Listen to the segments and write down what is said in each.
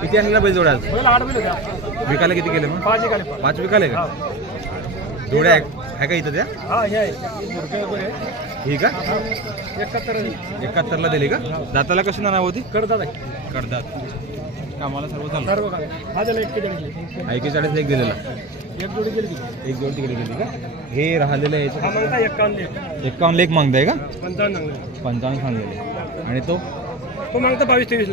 किती आणलेला बैल जोड्या आज. पहिला आठ बैल होत्या. विकायला किती केले मग? पाच पाच विकाले का? जोड्या आहे आहे का इथं त्या? हा हे आहे. वगैरे ही का? एकाहत्तर एकाहत्तरला दिली का? दाताला कशी नाव होती? करतात आहे. करतात कामाला सर्व चालू सर्व काय एक केली ऐके चाळीस एक दिलेला. एक जोडी गेली एक जोड तिकडे गेली का? हे राहिलेलं हा याचं म्हणता एकावन्न एक. एकावन्न लेख मागताय का? पंचावन्न सांगले पंचावन्न सांगलेले आणि तो? तो मागता बावीस तेवीस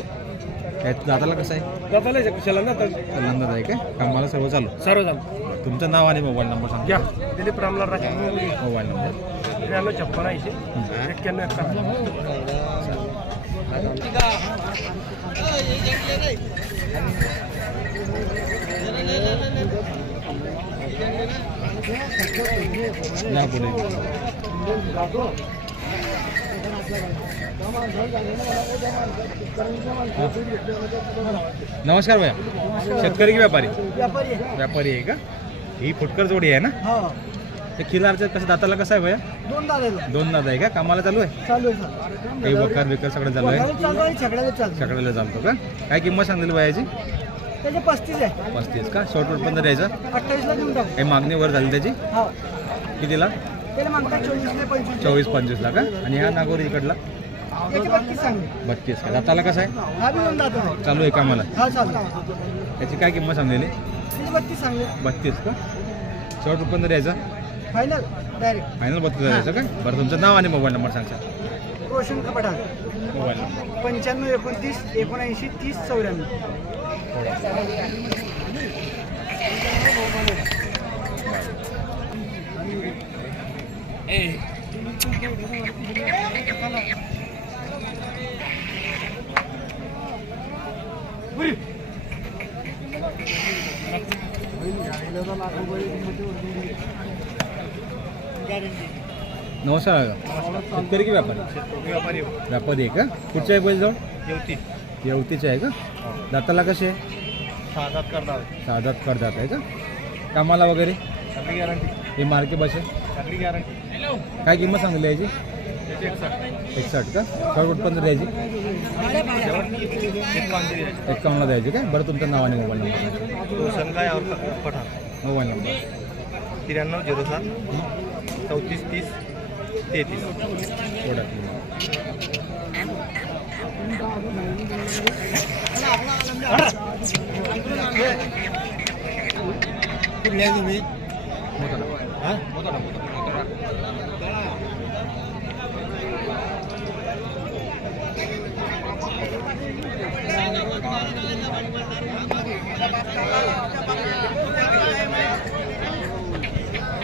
त्यात दाताला कसं आहे? जाताला कशाला ना तर पहिल्यांदाच आहे का कामाला सर्व चालू? सर्व झालं तुमचं नाव आणि मोबाईल नंबर सांगा. घ्या. दिलीप रामलाल राजे. मोबाईल नंबर त्र्याण्णव छप्पन ऐंशी. एक्क्याण्णव एकाहत्तर या पुढे. नमस्कार भैया. शेतकरी की व्यापारी? व्यापारी आहे. का? ही फुटकर जोडी आहे ना? हा. ते खिलारचं कसं दाताला कसं आहे भैया? दोन दादा आहे का? कामाला चालू आहे? चालू आहे सर. काही वकार बिकर सगळं चालू आहे? सगळ्याला चालतो का? काय किंमत वयाची त्याचे पस्तीस आहे. पस्तीस का? शॉर्ट पण द्यायचं? अठ्ठावीसला देऊन टाकू. काही मागणी वर झाली त्याची? हा. कितीला? पंचवीस. चोवीस पंचवीसला का आणि ह्या नागोरी इकडला? बत्तीस का दाताला कसं आहे? चालू आहे कामाला? हा चालू त्याची काय किंमत सांगलेली? बत्तीस का? शॉर्ट पण द्यायचं? फायनल डायरेक्ट फायनल बत्तीस द्यायचं का? बरं तुमचं नाव आणि मोबाईल नंबर सांगता रोशन कपडा मोबाईल नंबर. पंच्याण्णव एकोणतीस एकोणऐंशी तीस चौऱ्याण्णव. नमस्कार. शेतकरी की व्यापारी व्यापारी. व्यापारी आहे का? कुठच्या आहे बैल जवळ येवती. येवतीचे आहे का? दाताला कसे आहे? साधात करणार. साधात करदात आहे का? कामाला वगैरे? सगळी गॅरंटी हे मार्के बसे सगळी गॅरंटी काय किंमत सांगली याची? एकसष्ट का? शॉर्ट उत्पन्न द्यायची? एकावन्नला द्यायची काय? बरं तुमचं नाव आणि mobile number Pathan. Mobile number. त्र्याण्णव झिरो सात चौतीस तीस तेहतीस. कुठल्या तुम्ही?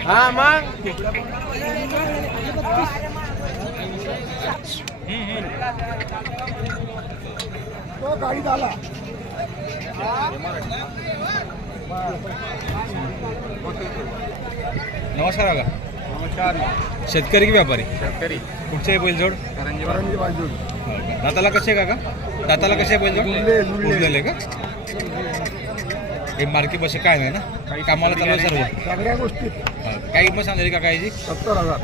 हा मग? तो गाडीत आला नमस्कार काका नमस्कार. शेतकरी की व्यापारी? शेतकरी. कुठचे आहे बैलजोड? करंजी बाजू दाताला कसे आहे काका? दाताला कसे आहे बैलजोड? उरलेले का? हे मार्की बसे काय नाही ना? कामाला चालू आहे सर्व. सगळ्या गोष्टी. हा. काय किंमत सांगली काका याची सत्तर हजार.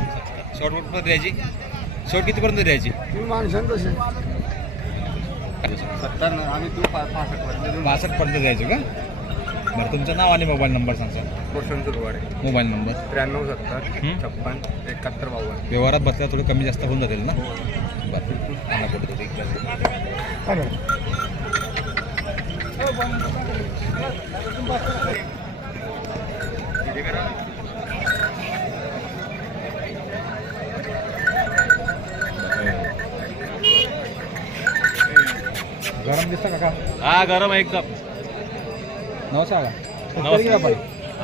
शॉर्ट पण द्यायची? शॉर्ट कितीपर्यंत द्यायची? तुम्ही माणसां तसे. सत्तर आम्ही तू पासष्ट पर्यंत बासष्ट पर्यंत द्यायचं का? बरं तुमचं नाव आणि मोबाईल नंबर सांगा. रोशन सुरवाडे. Mobile number. त्र्याण्णव सत्तर हं? छप्पन एकाहत्तर बावन्न. व्यवहारात बसल्या थोडं कमी जास्त होऊन जातील ना? बरं. आणा कुठे तरी. गरम दिसतं काका हा गरम आहे एकदम. नमस्कार. शेतकरी की व्यापारी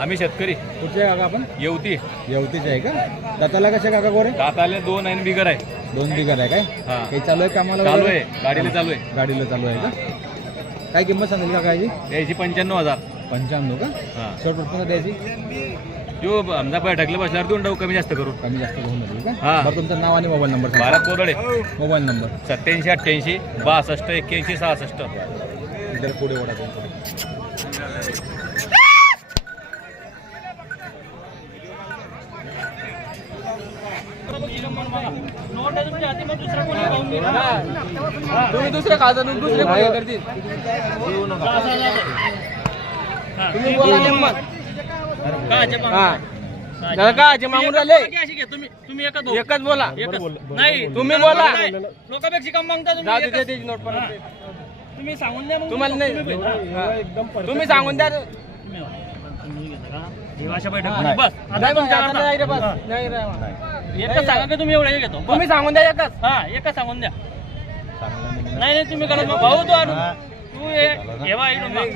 आम्ही शेतकरी. कुठचे काका आपण? येवती. येवतीचे आहे का? दाताला कसे काका गोरे? दाताले दोन आहे बिगर आहे. दोन बिघार आहे काय? हा. काही चालू आहे कामाला चालू वगैरे? आहे गाडीला चालू आहे. गाडीला चालू आहे का? काय किंमत सांगितली काका याची? याची पंच्याण्णव हजार. पंच्याण्णव का? हा. शॉर्ट उत्पन्न द्यायची? जो आमचा बैठकला बसल्यावर देऊन टाकू कमी जास्त करू कमी जास्त होऊन जाईल का? हा. बरं तुमचं नाव आणि मोबाईल नंबर सांगा. Bharat Bodade mobile number. सत्याऐंशी अठ्ठ्याऐंशी बासष्ट एक्क्याऐंशी सहासष्ट. इकडे पुढे ओढा तुमचा तुम्ही दुसरे खात दुसरे कोणी करतील? तुम्ही बोला हा काय मागून राहिले तुम्ही एकच बोला एकच. नाही तुम्ही बोला. नाही. लोकांपेक्षा कम मागता तुम्ही जाऊ दे एकच. त्याची नोट परत दे. तुम्ही सांगून द्या मग तुम्हाला नाही तुम्ही. हा. सांगून द्या का? बैठक. बस आता नाही, तुमच्या आता करता. नाही रे बस. नाही रे. एकच सांगा की तुम्ही एवढं हे घेतो बस. तुम्ही सांगून द्या एकच हा एकच सांगून द्या नाही नाही तुम्ही करत मग भाऊ तू आणू तू हे घेवा इकडून माग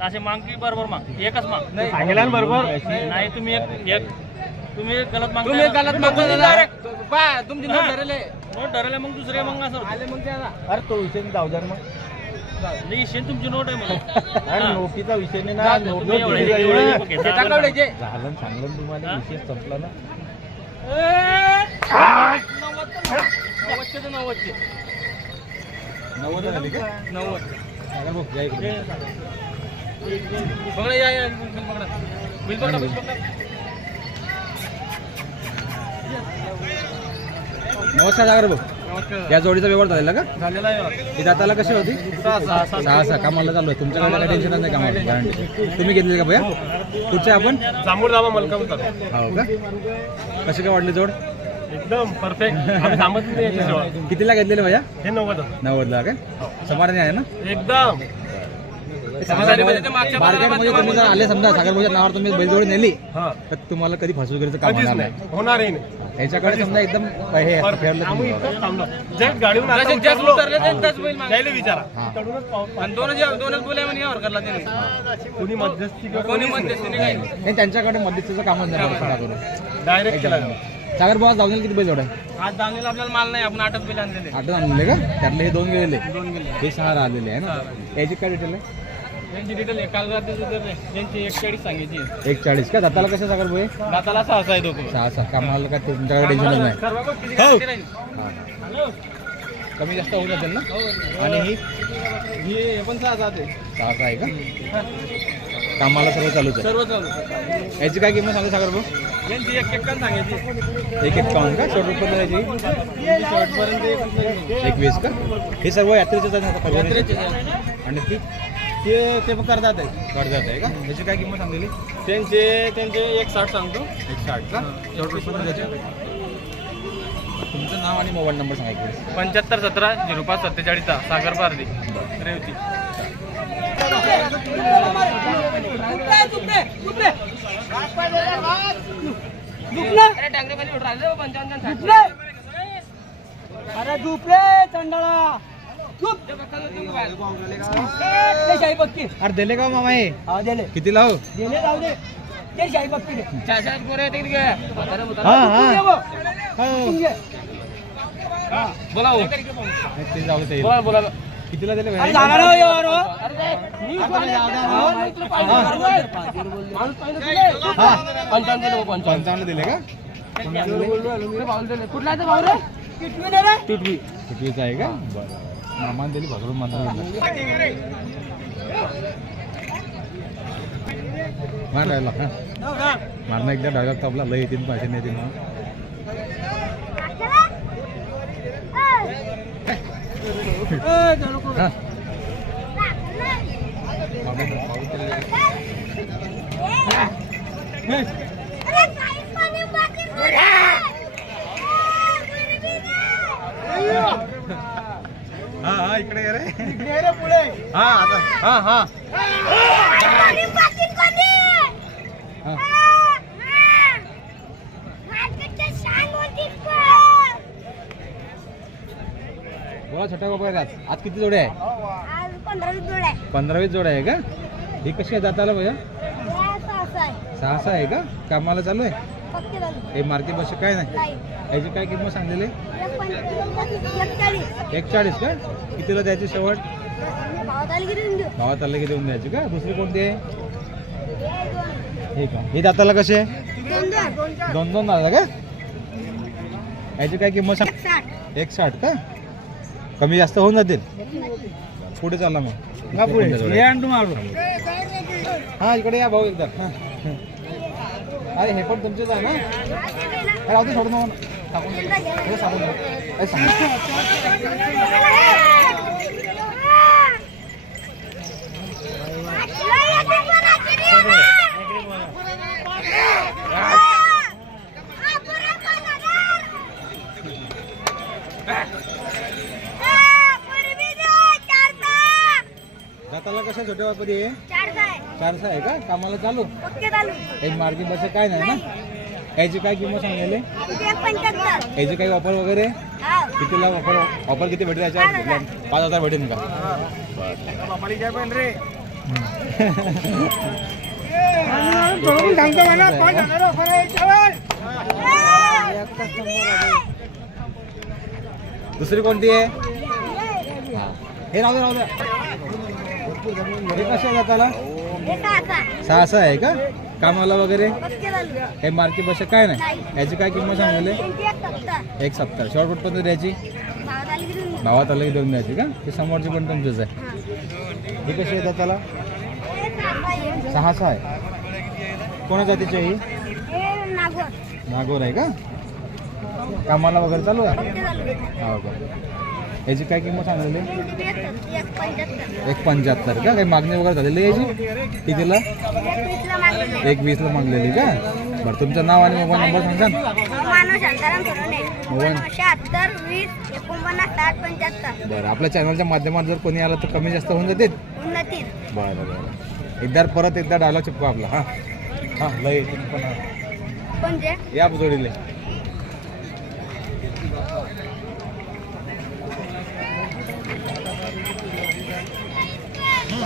असे माग की बरोबर माग एकच माग. सांगितलं ना बरोबर? नाही तुम्ही एक एक तुम्ही गलत मागताय. तुम्ही. गलत पा तुमची नोट. धरले. नोट ठरवले मग दुसरे मग असं आले मग अरे तो विषय जाऊ द्या मग. नाही शेण तुमची नोट आहे मला अरे नोटीचा विषय नाही ना नोट झालं सांगलं तुम्हाला? विषय संपला ना. नव्वदचे तर नव्वदचे. नव्वद झाली का? नव्वद. भाऊ, या या या बिल पकडा. बिल पकडा नमस्कार सागर भाऊ. या जोडीचा व्यवहार झालेला का? झालेला आहे ही दाताला कशी होती? सहा सहा कामाला चालू आहे तुमच्याकडे काही टेन्शन नाही कामाला. गॅरंटी तुम्ही घेतली का भैया? कुठचे आपण? जांभूळ दाबा मलका म्हणतात? हो का? कशी काय वाटली जोड? एकदम परफेक्ट. कितीला घेतलेले भैया? हे नव्वद. नव्वदला काय समाधानी आहे ना? एकदम. मार्केटमध्ये तुम्ही जर आले समजा सागर भाऊच्या नावावर तुम्ही बैलजोडी नेली हा. तर तुम्हाला कधी फसवेगिरीचं काम होणार नाही. नाही. होणारही नाही. याच्याकडे समजा एकदम हे असतं, फेरलं आम्ही तुम्ही. इथंच थांबलो जे गाडीहून आता उतरले. त्यांचाच बैल त्याला विचारा. हा. आणि दोनच दोनच बोले म्हणे यावर करला त्याने. कोणी मध्यस्थी कोणी मध्यस्थी नाही. काही नाही त्यांच्याकडे मध्यस्थीचं कामच नाही. बघा, करून डायरेक्ट केला जाऊन किती बैल जोड आहे आज दावणीला आपल्याला माल नाही आपण आठच बैल आणलेले. आठ आणले का? त्यातले हे दोन गेलेले. दोन गेले हे सहा राहिलेले आहे ना? याची काय डिटेल आहे? त्यांची डिटेल काल सांगायची एक चाळीस का दाताला कसं सागर भाऊ हे? दाताला सहा सहा दोघं सहा सहा. कामाला काय तुमच्याकडे टेन्शनच नाही? सर्व गोष्टी हो. हा. कमी जास्त होऊन जातील ना? आणि ही. हे? हे पण सहा सात आहे. सहा सहा आहे का? कामाला चालूच आहे. सर्व चालू याची काय किंमत सांगतो सागर भाऊ? यांची एक एक कान सांगायची एक एक पाऊन का? शॉर्ट रुपये याची? शेवटपर्यंत एक वीस का? हे सर्व यात्रेचे. आणि ती? ते ते पण करतात आहे कर्जात आहे का? याची काय किंमत सांगलेली? त्यांचे त्यांचे एक साठ सांगतो. एक साठ का? रुपये त्याचे तुमचं नाव आणि मोबाईल नंबर सांगा इकडे. पंच्याहत्तर सतरा झिरो पाच सत्तेचाळीस दहा सागर पारदी रेवती. अरे झुपले चंडाळा. ते शाही पक्की अरे दिले का हो मामा हे? हा दिले. कितीला हो दिले जाऊ दे. ते शाही पक्की दे हा हा. हो. बोला हो. ते जाऊ दे. बोला बोला. कितीला दिले अरे भाई? जागा ना यार हो. हा. पंचावन्न पंचावन्न. दिले का? कुठला आहे तो भाऊ रे? कितवी दे रे टिटवी. कितवीचा आहे का? बरं. मामान दिली भरून मात्र मार राहिला हा मारणं एकदा डायलॉग आपला लय येतील भाषा नाही येतील हा. हा हा इकडे ये रे हा आता हा हा. हा. बोला छोट्या बाबा आज. आज किती जोडे आहे? पंधरावीस जोड्या आहे. का? ही कशी आहे जाताला भैया? सहा सहा आहे. का? कामाला चालू आहे? हे मार्केट बस काय नाही. याची काय किंमत सांगलेली? एक चाळीस का? कितीला द्यायची शेवट? भावात आलं की देऊन द्यायची का? दुसरी कोणती आहे? हे का? हे दाताला कसे आहे? दोन दोन दादा का? याची काय किंमत सांग एक साठ का? कमी जास्त होऊन जातील. पुढे चालला मग. हा इकडे या भाऊ एकदा. हा. अरे हे पण तुमचेच आहे ना? अरे राहू दे सोडून दाताला कसं छोट्या वापरी आहे? चारशे आहे. का? कामाला चालू? काही मार्गी बस काय नाही ना? याची काय किंमत सांगलेली याची काही ऑफर वगैरे? कितीला ऑफर ऑफर किती भेटेल याच्यावर पाच हजार. भेटेल का? दुसरी कोणती आहे? हे राहू राहू दे. हे जाताला सहा सहा आहे का? कामाला वगैरे? हे मार्की बस काय नाही? याची काय किंमत सांगलेली एक सत्तर शॉर्ट फूट पण याची भावात आलं की दोन द्यायची का? ते समोरची पण तुमचीच आहे. ही. कशी येतात त्याला? सहा सहा आहे. कोणा जातीची आहे नागोर आहे का? कामाला वगैरे चालू आहे? हो का याची काय किंमत सांगलेली? एक पंच्याहत्तर का? काही मागणी वगैरे झालेली याची? कितीला? एक वीसला मागलेली का? बरं तुमचं नाव आणि मोबाईल नंबर सांगा बरं आपल्या चॅनलच्या माध्यमात जर कोणी आलं तर कमी जास्त होऊन जाते बरं बरं एकदा परत एकदा डायलॉग चिपका आपला हां. हां लय पण या जोडीले अरे लय येतील पण असे नाही येणार. अरे बे सात हजार. लय येतील अरे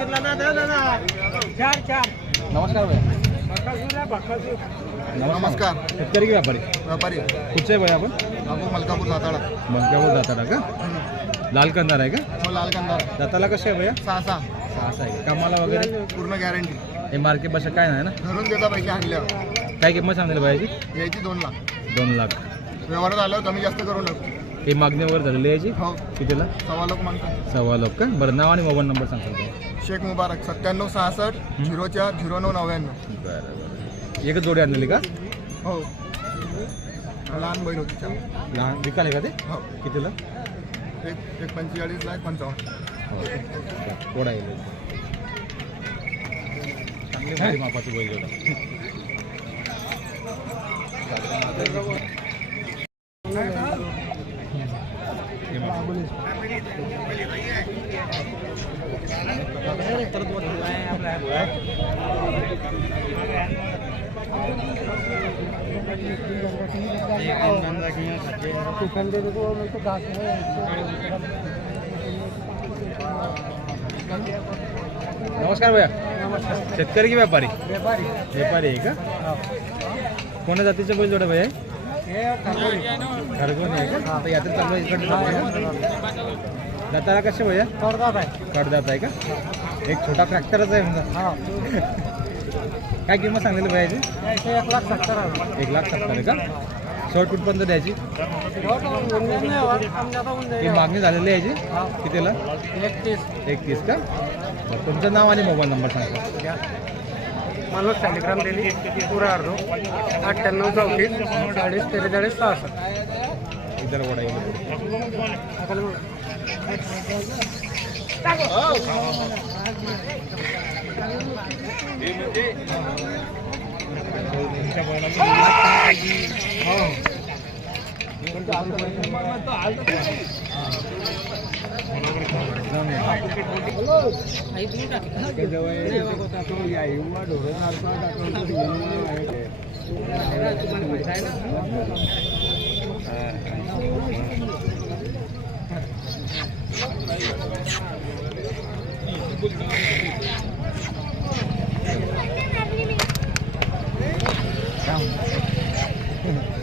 नमस्कार भैया. नमस्कार. शेतकरी की व्यापारी? व्यापारी. कुठचे आहे भैया आपण? आपण मलकापूर सातारा मस्कावर जाताना का? लाल कंदार आहे का? हो लाल कंदार दाताला कसे आहे भैया? सहा सहा. सहा सहा आहे. का? कामाला वगैरे? पूर्ण गॅरंटी हे मार्केट बस काय नाही ना? धरून देता पैसे हाकल्यावर. काय किंमत सांगली भैयाची? यायची दोन लाख. दोन लाख. व्यवहारात आल्यावर कमी जास्त करून टाकू. ही मागणी वगैरे झालेली आहे याची? हो. कितीला? सव्वा लोक मागतात. सव्वा लोक का? बरं नाव आणि मोबाईल नंबर सांगतो तुम्ही शेख मुबारक सत्त्याण्णव सहासष्ट झिरो चार झिरो नऊ नव्याण्णव. बरं बरं. एकच जोडी आणलेली का? हो. लहान बहीण होती चार. लहान विकाल आहे का ते? हो. कितीला? एक एक पंचेचाळीस लाख पंचावन्न. हो कोडा येईल. चांगली भारी मापाची बैल जोडा हे. नमस्कार भैया. शेतकरी की व्यापारी? व्यापारी. आहे का? कोणत्या जातीचे बैल जोडा भैया? खरगोन आहे का? आता यात्रा चालू आहे दाताला कसे भैया कडदात आहे. का? एक छोटा ट्रॅक्टरच आहे म्हणता काय किंमत सांगलेली भैयाची एक लाख सत्तर एक लाख सत्तर आहे का? शॉर्ट फूट पर्यंत द्यायची. ही मागणी झालेली आहे याची? कितीला? एकतीस. एकतीस का? तुमचं नाव आणि मोबाईल नंबर सांगा. मनोज शालिग्राम दिली पुरा अर्धो अठ्ठ्याण्णव चौतीस चाळीस त्रेचाळीस सहासष्ट. इधर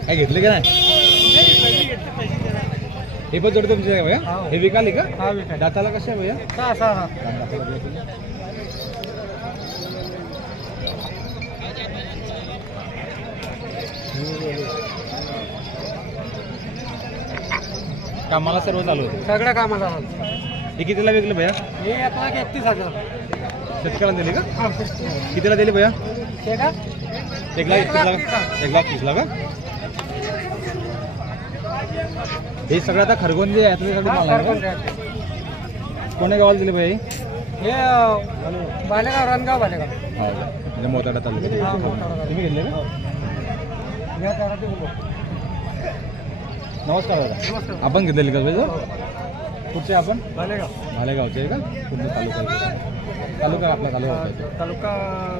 काय घेतले का नाही हे पण जोडी तुमची आहे भैया? हे. विकाली का? दाताला कसे आहे भैया? सहा सहा दाताला बघा तुम्ही. कामाला सर्व चालू होते सगळ्या कामाला हे कितीला विकलं भैया? हे लाख एकतीस हजार. शेतकऱ्याला दिली का? कितीला दिली भैया? का? एक लाख एकतीस लाख. एक लाख तीसला का हे सगळं आता खरगोन जे माल आहे. का? कोण्या गावाला दिले भाई? हे बालेगाव रणगाव बालेगाव. हो का? म्हणजे मोताडा तालुक्यात. हा. तुम्ही घेतले का या नको. नमस्कार दादा. आपण घेतलेली का भाई? कुठचे आपण? बालेगाव. भालेगावचे आहे का? कुठलं तालुका? तालुका आपला तालुका होता तालुका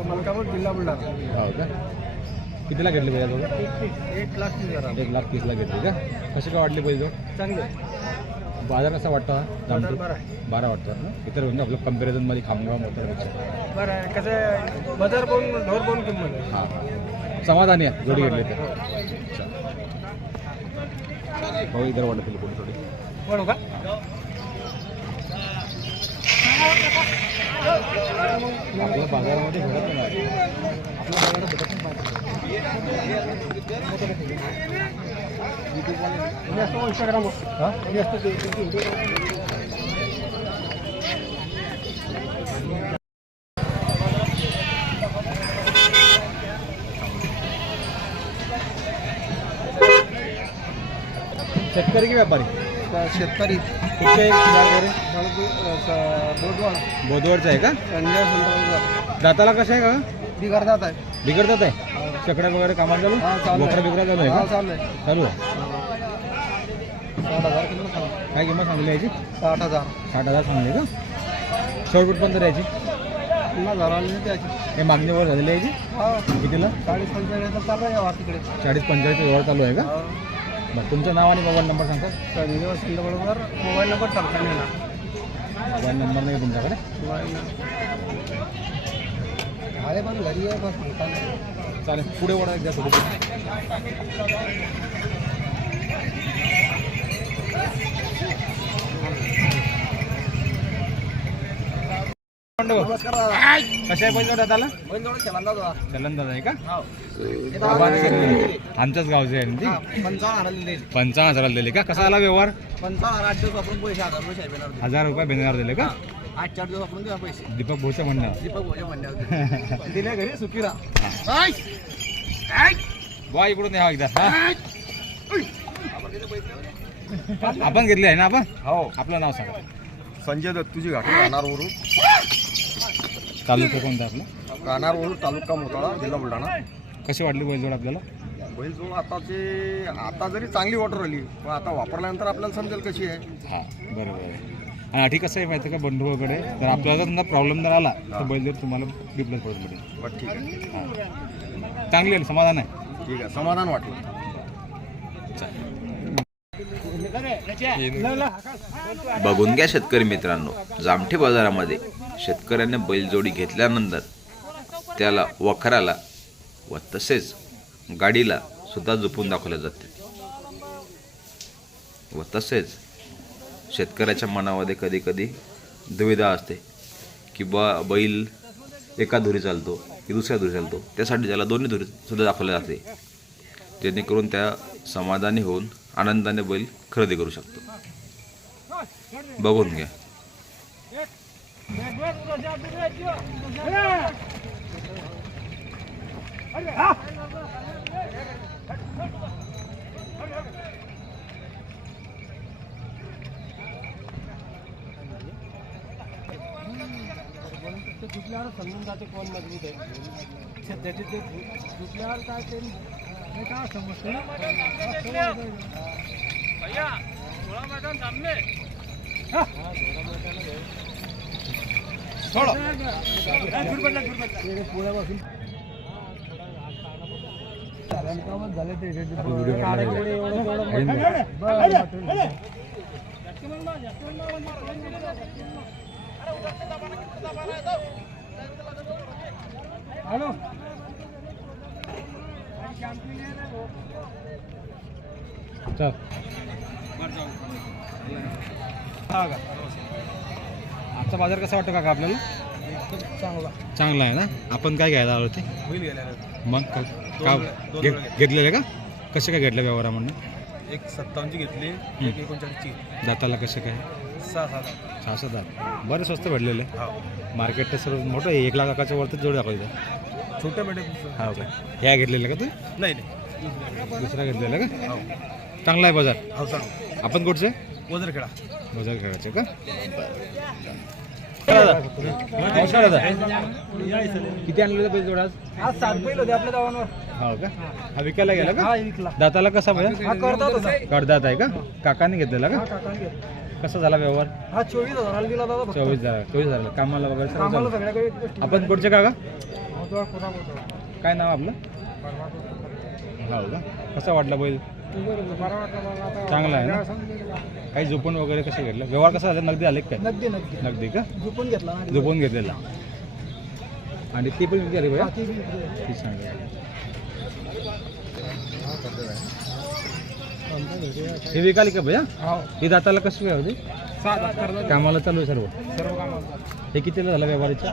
मलकापूर जिल्हा बुलढाणा. हो का? कितीला घेतले दोघं एक लाख तीस एक लाख तीसला घेतली का? कशी काय वाटली पाहिजे चांगले बाजार कसा वाटतो हा? बरं वाटतो ना? इतर म्हणजे आपलं कंपॅरिझनमध्ये खामगाव मोतापेक्षा बरं आहे. कसं बाजार पाहून ढोर पाहून किंमत हां. समाधानी आहे. जोडी घेतली तर. भाऊ इतर वाटतील पुढे थोडी. बोलू का? आपल्या बाजारामध्ये भेटत नाही. आपल्या बाजारात भेटत नाही. शेतकरी की व्यापारी? शेतकरी. बोटवाडा बोधवडचं आहे का? संजय सुंदर दाताला कसं आहे का? बिघडतात आहे. बिघडतात आहे? चकडा वगैरे कामाला चालू? हा. बोकडा बिगडा चालू आहे हा का चालू आहे. चालू आहे? साठ हजार किलो. काय किंमत सांगली याची? साठ हजार. साठ हजार सांगली का? शेवट कुठपर्यंत याची पन्नास हजार आली त्याची. हे मागणीवर झालेली आहे याची? हा. कितीला? चाळीस पंचेचाळीस तर चालू आहे तिकडे. चाळीस पंचेचाळीस व्यवहार चालू आहे का. बरं तुमचं नाव आणि मोबाईल नंबर सांगता? वसंत बरोबर मोबाईल नंबर टाकता येणार. मोबाईल नंबर नाही तुमच्याकडे? Mobile number. आहे पण घरी आहे बस सांगता नाही. चालेल. पुढे वडा एकदा कशा आहे पैसे दादाला चलन दादा आहे. का? आमच्याच गावचे आहे ना ती? पंचावन्न हजाराला दिले. का? कसा आला व्यवहार? हजार रुपये बेनगावर दिले का? आठ चार दिवस आपण देऊ पैसे. दीपक भोचे म्हणणार. दीपक भोजे म्हणण्यावर दिले घरी सुखीरा बुवा इकडून या एकदा. हा. आपण घेतले आहे ना आपण? हो. आपलं नाव सांगा. संजय दत्तूजी घाटे राहणारवरून तालुका कोणता आपला? राहणारवरून तालुका मोताळा जिल्हा बुलढाणा. कशी वाटली बैलजोड आपल्याला? बैल जो आताचे आता जरी चांगली वाटर आली पण आता वापरल्यानंतर आपल्याला समजेल कशी आहे. हा बरोबर आहे. आणि अटी कसं आहे माहिती आहे का बंधू वगैरे? जर आपल्याला जर प्रॉब्लेम जर आला तर बैल जर तुम्हाला रिप्लेस करून मिळेल बरं ठीक आहे. हा. चांगली आहे समाधान आहे. ठीक आहे समाधान वाटलं. बघून घ्या शेतकरी मित्रांनो जामठी बाजारामध्ये शेतकऱ्याने बैलजोडी घेतल्यानंतर त्याला वखराला व तसेच गाडीला सुद्धा जपून दाखवले जाते व तसेच शेतकऱ्याच्या मनामध्ये कधी कधी दुविधा असते की बा बैल एका धुरी चालतो की दुसऱ्या धुरी चालतो. त्यासाठी त्याला दोन्ही धुरी सुद्धा दाखवल्या जाते जेणेकरून त्या समाधानी होऊन आनंदाने बैल खरेदी करू शकतो. बघून घ्या. दुखल्यावर समजून जाते कोण मजबूत आहे. सध्याचे ते दुखल्यावर काय ते हे काय समजते? भैया थोड़ा मैदान सामने झाले ते. एवढं हॅलो. चल. हा का? आजचा बाजार कसा वाटतो काका आपल्याला? चांगला. चांगला आहे ना? आपण काय घ्यायला आलो ते होईल गेल्या मग का घेतलेले का? कसे काय घेतलं व्यवहारामधनं? एक सत्तावन्नची घेतली एक एकोणचाळीसची. दाताला कसं काय? सहा सात सहा सात दात बरं स्वस्त भेटलेले. हो. मार्केट तर सर्व मोठं आहे. एक लाख अकाच्या वरतीच जोड दाखवली छोट्या मोठ्या हा काय ह्या घेतलेलं का तू? नाही नाही. दुसरा घेतलेला का? हो. चांगला आहे बाजार. हो चालू आपण कुठचे? वजर खेळा बाजार खेळायचे का नमस्कार दादा. किती आणलेलं पैसे जोड आज आज सात बैल होते आपल्या गावांवर. हो का? हा विकायला गेला का? हा विकला. दाताला कसा हा करतात होता. कडदात आहे का? काकाने घेतलेला का? काकाने घेतला कसा झाला व्यवहार? हा चोवीस हजाराला दिला दादा फक्त. चोवीस झाला चोवीस झाला कामाला वगैरे सर्व चालू. आपण कुठचे करतो. काय नाव आपलं? हो का? कसा वाटला बैल? बरा वाटला मला आता. चांगला आहे ना? काही झोपून वगैरे कसं घेतलं? व्यवहार कसा झाला? नगदी आले काय? नगदी नगदी. नगदी का? झोपून घेतला ना झोपून घेतलेला. आणि ती पण विचारली भैया? हा, ती बी इकडे. ती सांगा हे विकाली का भैया? हो. ही दाताला कशी काय होती? कामाला चालू आहे सर्व? सर्व कामाला हे कितीला झालं व्यवहाराच्या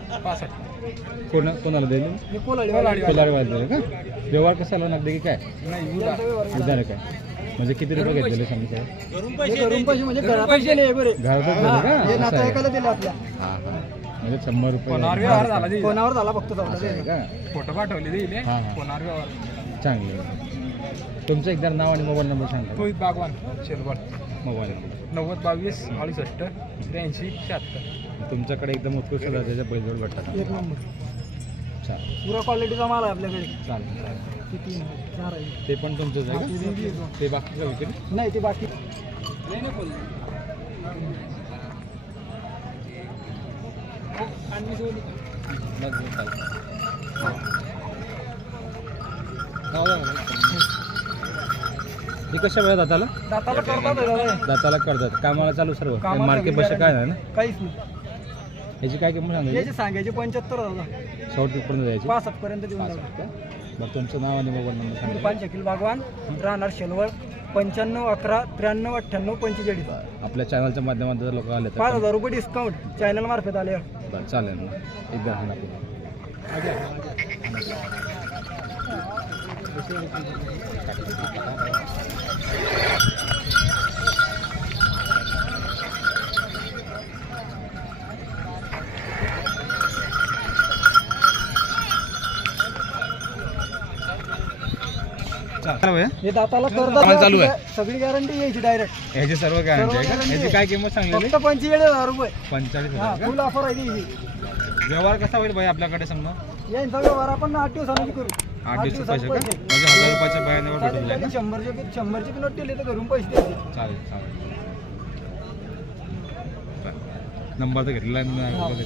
कोण कोणाला दिले? मी कोलाडी कोलाडी कोलारवाला दिले का? व्यवहार कसा झाला नगदी की काय. उधार. काय? म्हणजे किती रुपये घेतलेले सांगितलं म्हणजे घरातच झाले का? असं आहे हा हा. म्हणजे शंभर रुपये व्यवहार झाला झाला फक्त का? फोटो पाठवले दिले हा, हा. व्यवहार चांगलं आहे. तुमचं एकदा नाव आणि मोबाईल नंबर सांगा. रोहित बागवान शेलवड मोबाईल नंबर नव्वद बावीस अडुसष्ट त्र्याऐंशी शहात्तर. तुमच्याकडे एकदम उत्कृष्ट दर्जाच्या बैलजोड भेटतात एक नंबर. चालेल. पुरा क्वालिटीचा माल आहे आपल्याकडे. चालेल चालेल. ते तीन चार आहे. ते पण तुमचंच आहे हा, ते बी का आहे. ते बाकीचं विकेट नाही? ते बाकी. हे कशा वेळा दाताला? दाताला करतात दादा. हे. दाताला करतात. कामाला चालू सर्व. कामाला मार्केट बस काय नाही ना? काहीच नाही. याची काय किंमत सांगायची? याचे सांगायचे पंच्याहत्तर दादा. शॉर्ट पर्यंत द्यायची? पासष्ट पर्यंत देऊन टाकू? बरं तुमचं नाव आणि मोबाईल नंबर सांगा. इरफान शकील बागवान राहणार शेलवड पंच्याण्णव अकरा त्र्याण्णव अठ्ठ्याण्णव पंचेचाळीस. आपल्या चॅनलच्या माध्यमातून जर लोक आले तर पाच हजार रुपये डिस्काउंट चॅनल मार्फत आले. बरं चालेल मग एकदा. हे दाताला चालू आहे. सगळी गॅरंटी यायची डायरेक्ट ह्याची सर्व गॅरंटी आहे का? ह्याची. काय किंमत सांगलेली फक्त पंचेचाळीस हजार रुपये. पंचेचाळीस हा हजार फुल ऑफर आहे ती. व्यवहार कसा होईल भाई आपल्याकडे समजा यांचा व्यवहार आपण आठ दिवसांनी करू. आठ दिवस दिवसात पैसे का? पैसे. म्हणजे हजार रुपयाच्या बयानेवर भेटून जाईल ना? शंभरचे बी- शंभरची बी नोट दिली तर घरून पैसे द्यायचे चालेल चालेल. नंबर तर घेतलेला आहे मी.